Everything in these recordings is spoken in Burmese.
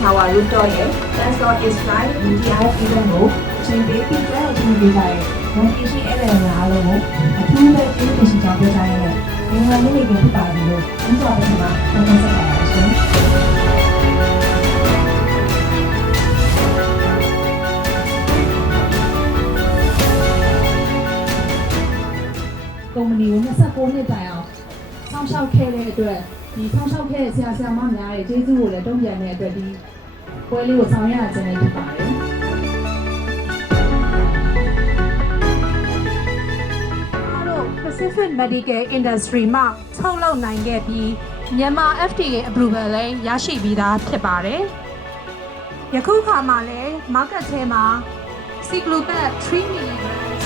Tower Rooftop ရဲ့ Transport is Flight UTI event ကိုအချိန်ပေးပြီးကြောက်ကြည့်ပေးကြတဲ့ဝန်ကြီးရှိဧည့်သည်များအားလုံးကိုအထူးပဲကျေးဇူးတင်ကြောင်းပြောကြားရတဲ့ဒီမှာနေ့နေ့ကဖြစ်ပါတယ်လို့ဥစ္စာပထမတောင်းဆက်ပါရရှင်ကုမ္ပဏီကို29နှစ်တိုင်အောင်ဆောင်းလျှောက်ခဲ့တဲ့အတွက်ဒီဆောင်းလျှောက်ခဲ့တဲ့ဆရာဆရာမများရဲ့ကျေးဇူးကိုလည်းတုံ့ပြန်တဲ့အတွက်ဒီပွဲလေးကိုဆောင်ရွက်ရခြင်းလည်းဖြစ်ပါတယ် Pacific Medical Industry မှာထုတ်လုပ်နိုင်ခဲ့ပြီးမြန်မာ FDA approval လည်းရရှိပြီးသားဖြစ်ပါတယ်။ယခုခါမှာလည်း market ထဲမှာ Ciclopac 3 mg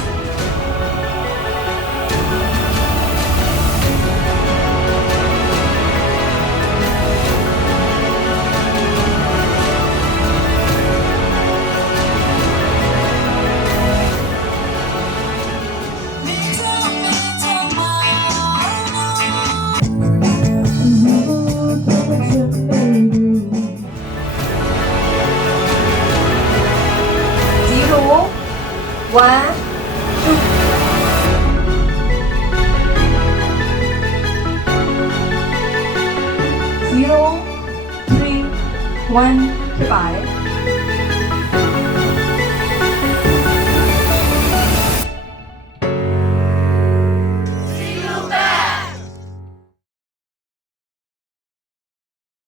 One, two. Zero, three, one. ဖြစ်ပါတယ်